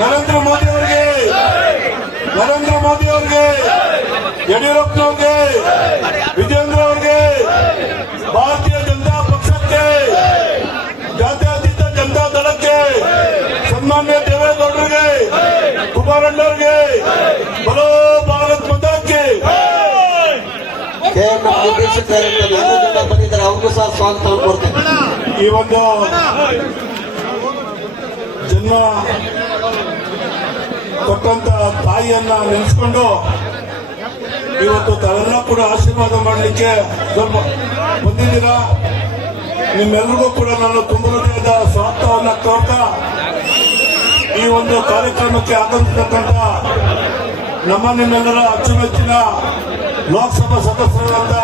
ನರೇಂದ್ರ ಮೋದಿ ಅವರಿಗೆ. ನರೇಂದ್ರ ಮೋದಿ ಅವರಿಗೆ. ಯಡಿಯೂರಪ್ಪನವ್ರಿಗೆ ವಿಜೇಂದ್ರ ಅವರಿಗೆ. ಭಾರತೀಯ ಜನತಾ ಪಕ್ಷಕ್ಕೆ. ಜಾತ್ಯತೀತ ಜನತಾ ದಳಕ್ಕೆ. ಸನ್ಮಾನ್ಯ ದೇವೇಗೌಡರಿಗೆ. ಕುಮಾರಣ್ಣವ್ರಿಗೆ. ಬಲೋ ಭಾರತ್ ಮತಕ್ಕೆ. ಬಂದಿದ್ದಾರೆ ಅವ್ರಿಗೂ ಸಹ ಸ್ವಾಗತ ಕೊಡ್ತೇನೆ. ಈ ಒಂದು ಜನ್ಮ ಕೊಟ್ಟಂತ ತಾಯಿಯನ್ನ ನೆನೆಸ್ಕೊಂಡು ಇವತ್ತು ತಾವೆಲ್ಲ ಕೂಡ ಆಶೀರ್ವಾದ ಮಾಡಲಿಕ್ಕೆ ಸ್ವಲ್ಪ ಬಂದಿದ್ದೀರಾ ನಿಮ್ಮೆಲ್ಲರಿಗೂ ಕೂಡ ನಾನು ತುಂಬ ಹೃದಯದ ಸ್ವಾಗತವನ್ನ ಕೋರ್ತಾ ಈ ಒಂದು ಕಾರ್ಯಕ್ರಮಕ್ಕೆ ಆಗಮಿಸತಕ್ಕಂತ ನಮ್ಮ ನಿಮ್ಮೆಲ್ಲರ ಅಚ್ಚುಮೆಚ್ಚಿನ ಲೋಕಸಭಾ ಸದಸ್ಯರಾದ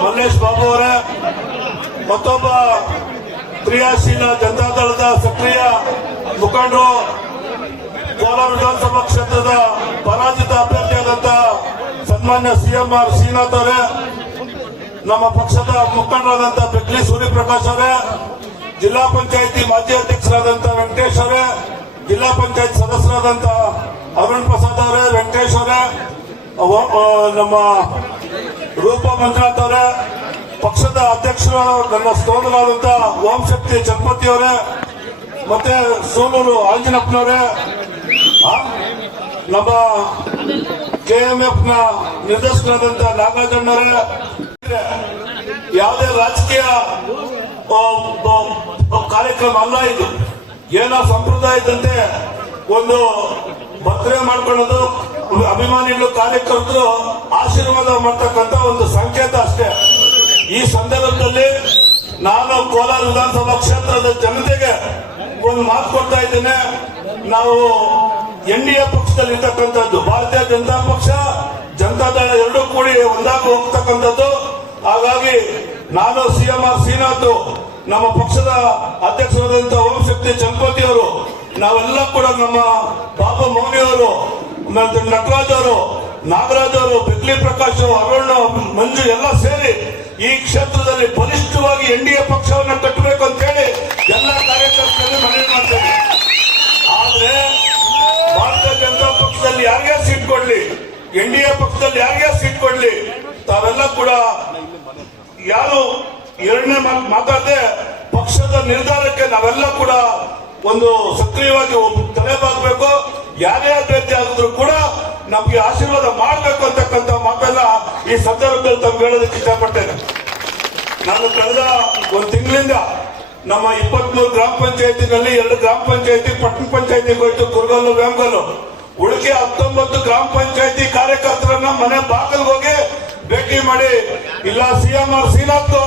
ಮಲ್ಲೇಶ್ ಬಾಬು ಅವರೇ, ಮತ್ತೊಬ್ಬ ಕ್ರಿಯಾಶೀಲ ಜನತಾದಳದ ಸಕ್ರಿಯ ಮುಖಂಡರು ಕೋಲಾರ ವಿಧಾನಸಭಾ ಕ್ಷೇತ್ರದ ಪರಾಜಿತ ಅಭ್ಯರ್ಥಿಯಾದಂತ ಸನ್ಮಾನ್ಯ ಸಿಎಂ ಆರ್ ಶ್ರೀನಾಥ್ ಅವರೇ, ನಮ್ಮ ಪಕ್ಷದ ಮುಖಂಡರಾದಂತ ಬೆಕ್ಲಿ ಸೂರ್ಯಪ್ರಕಾಶ್ ಅವರೇ, ಜಿಲ್ಲಾ ಪಂಚಾಯಿತಿ ಮಾಜಿ ಅಧ್ಯಕ್ಷರಾದಂತ ವೆಂಕಟೇಶ್ ಅವರೇ, ಜಿಲ್ಲಾ ಪಂಚಾಯತ್ ಸದಸ್ಯರಾದಂತ ಅರುಣ್ ಪ್ರಸಾದ್ ಅವರೇ, ವೆಂಕಟೇಶ್ ಅವರೇ ನಮ್ಮ ರೂಪ ಮಂಜುನಾಥ್ ಅವರೇ, ಪಕ್ಷದ ಅಧ್ಯಕ್ಷರು ನನ್ನ ಸ್ತೋತ್ರರಾದಂತ ಓಂ ಶಕ್ತಿ ಅವರೇ, ಮತ್ತೆ ಸೋಲೂರು ಆಂಜನಪ್ಪನವರೇ ನಮ್ಮ ಕೆಎಂಎಫ್ನ ನಿರ್ದೇಶಕರಾದಂತ ನಾಗರಾಜಣ್ಣವರೇ ಯಾವುದೇ ರಾಜಕೀಯ ಕಾರ್ಯಕ್ರಮ ಅಲ್ಲ ಇದು. ಏನೋ ಸಂಪ್ರದಾಯದಂತೆ ಒಂದು ಭದ್ರೆ ಮಾಡ್ಕೊಳ್ಳೋದು, ಅಭಿಮಾನಿಗಳು ಕಾರ್ಯಕರ್ತರು ಆಶೀರ್ವಾದ ಮಾಡ್ತಕ್ಕಂತ ಒಂದು ಸಂಕೇತ ಅಷ್ಟೇ. ಈ ಸಂದರ್ಭದಲ್ಲಿ ನಾನು ಕೋಲಾರ ವಿಧಾನಸಭಾ ಕ್ಷೇತ್ರದ ಜನತೆಗೆ ಒಂದು ಮಾತು ಕೊಡ್ತಾ ಇದ್ದೇನೆ. ನಾವು ಎನ್ ಡಿ ಎ ಪಕ್ಷದಲ್ಲಿ ಇರ್ತಕ್ಕಂಥದ್ದು ಭಾರತೀಯ ಜನತಾ ಪಕ್ಷ, ಜನತಾ ದಳ ಎರಡೂ ಕೂಡಿ ಒಂದಾಗಿ ಹೋಗ್ತಕ್ಕಂಥದ್ದು. ಹಾಗಾಗಿ ನಾನು ಸಿಎಂ ಆರ್ ಶ್ರೀನಾಥ್, ನಮ್ಮ ಪಕ್ಷದ ಅಧ್ಯಕ್ಷರಾದಂತಹ ಓಂ ಶಕ್ತಿ ಚಂಪತಿ ಅವರು, ನಾವೆಲ್ಲ ಕೂಡ ನಮ್ಮ ಬಾಬು ಮೌನಿ ಅವರು ನಟರಾಜ್ ಅವರು, ನಾಗರಾಜ್ ಅವರು ಬಿಕ್ಲಿ ಪ್ರಕಾಶ್, ಅರುಣ್, ಮಂಜು ಎಲ್ಲ ಸೇರಿ ಈ ಕ್ಷೇತ್ರದಲ್ಲಿ ಬಲಿಷ್ಠವಾಗಿ ಎನ್ ಡಿ ಎ ಪಕ್ಷದಲ್ಲಿ ಸೀಟ್ ಕೊಡ್ಲಿ, ತಾವೆಲ್ಲ ಕೂಡ ಯಾರು ಎರಡನೇ ಮಾತು, ಮಾತಾಡದೆ ಪಕ್ಷದ ನಿರ್ಧಾರಕ್ಕೆ ನಾವೆಲ್ಲ ಕೂಡ ಒಂದು ಸಕ್ರಿಯವಾಗಿ ತಲೆ ತಲೆಬಾಗಬೇಕು ಯಾರೇ ಅಭ್ಯರ್ಥಿ ಆದ್ರೂ ಕೂಡ ನಮ್ಗೆ ಆಶೀರ್ವಾದ ಮಾಡಬೇಕು ಅಂತಕ್ಕಂಥ ಮಾತೆಲ್ಲ ಈ ಸಂದರ್ಭದಲ್ಲಿ ತಮ್ಗೆ ಹೇಳೋದಕ್ಕೆ ಇಷ್ಟಪಡ್ತೇನೆ. ನಾನು ಕಳೆದ ಒಂದು ತಿಂಗಳಿಂದ ನಮ್ಮ ಇಪ್ಪತ್ಮೂರು ಗ್ರಾಮ ಪಂಚಾಯತಿನಲ್ಲಿ ಎರಡು ಗ್ರಾಮ ಪಂಚಾಯತಿ, ಪಟ್ಟಣ ಪಂಚಾಯತಿ ಹೋಯ್ತು, ಕುರ್ಗಲ್ಲು ವ್ಯಾಮ್ಗಲ್ಲು ಉಳಿಕೆ ಹತ್ತೊಂಬತ್ತು ಗ್ರಾಮ ಪಂಚಾಯತಿ ఇలా సీఎంఆర్ శ్రీనాథ్తో